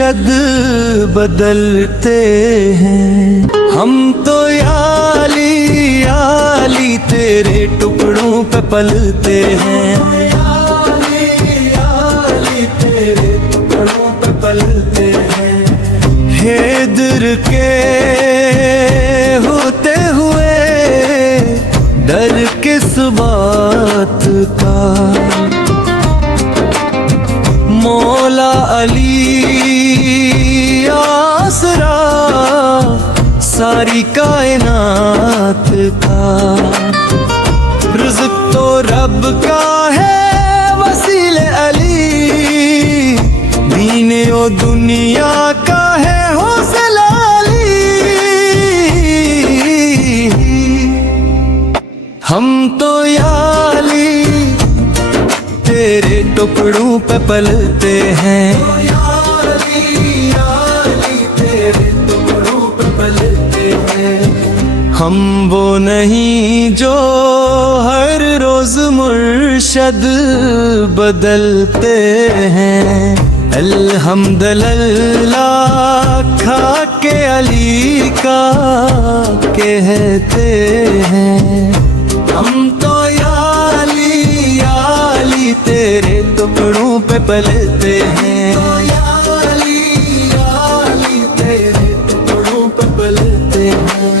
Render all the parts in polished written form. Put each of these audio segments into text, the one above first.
मुर्शद बदलते हैं। हम तो याली याली तेरे टुकड़ों पे पलते हैं, याली याली तेरे टुकड़ों पे पलते हैं। हैदर के होते हुए डर किस बात का, मौला अली आसरा सारी कायनात का। रिज़्क़ तो रब का है वसीले अली, दीन ओ दुनिया का है हौसला अली। हम तो याली तेरे टुकड़ों पे पलते हैं, याली याली तेरे टुकड़ों पे पलते हैं। हम वो नहीं जो हर रोज मुर्शद बदलते हैं। अल्हम्दुलिल्लाह खा के अली का कहते हैं। हम तो याली याली तेरे टुकड़ों पे पलते हैं, याली याली तेरे टुकड़ों पे पलते हैं।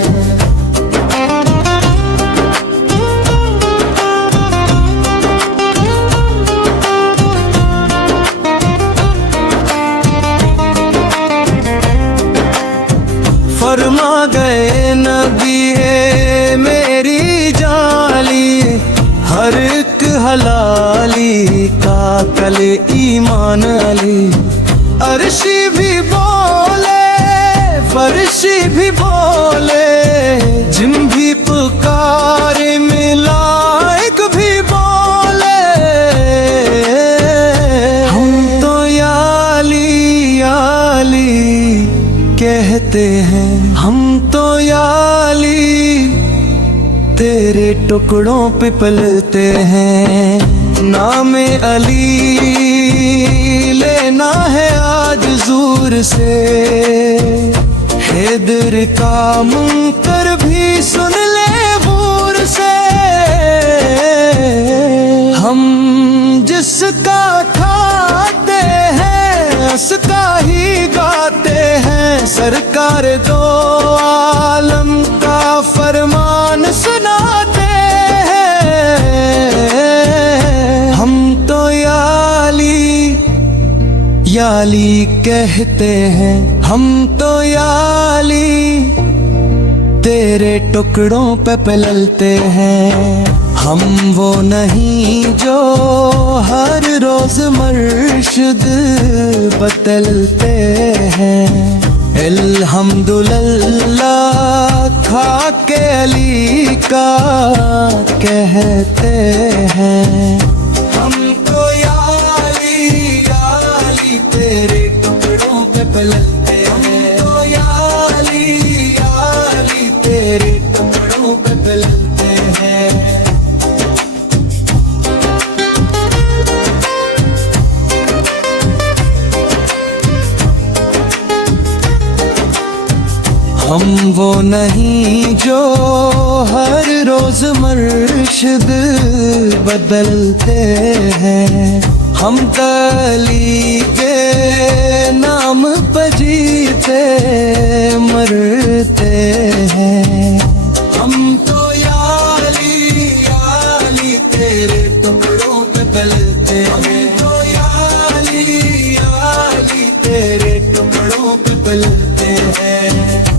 फरमा गए नबी है मेरी जाली, हर एक हलाली का कले ईमान अली। अर्शी भी बोले फर्शी भी बोले, जिम भी पुकारे मिलाइक भी बोले। हम तो याली याली कहते हैं, हम तो याली तेरे टुकड़ों पे पलते हैं। नाम अली लेना है आज ज़ूर से, हैदर का मुनकर भी सुन ले बूर से। हम जिसका खाते हैं उसका ही गाते हैं, सरकार दो आलम का फरमान सुनाते हैं। हम तो याली याली कहते हैं, हम तो याली तेरे टुकड़ों पे पलते हैं। हम वो नहीं जो हर रोज मुर्शिद बदलते हैं। अल्हम्दुलिल्लाह खा के अली का कहते हैं। हम तो याली याली तेरे टुकड़ों पे पलते हैं, तो याली याली तेरे टुकड़ों पे पलते हैं। हम वो नहीं जो हर रोज मुर्शिद बदलते हैं। हम अली के नाम पर जीते मरते हैं। हम तो याली याली तेरे टुकड़ों पे पलते हैं, तो याली याली तेरे टुकड़ों पे पलते हैं।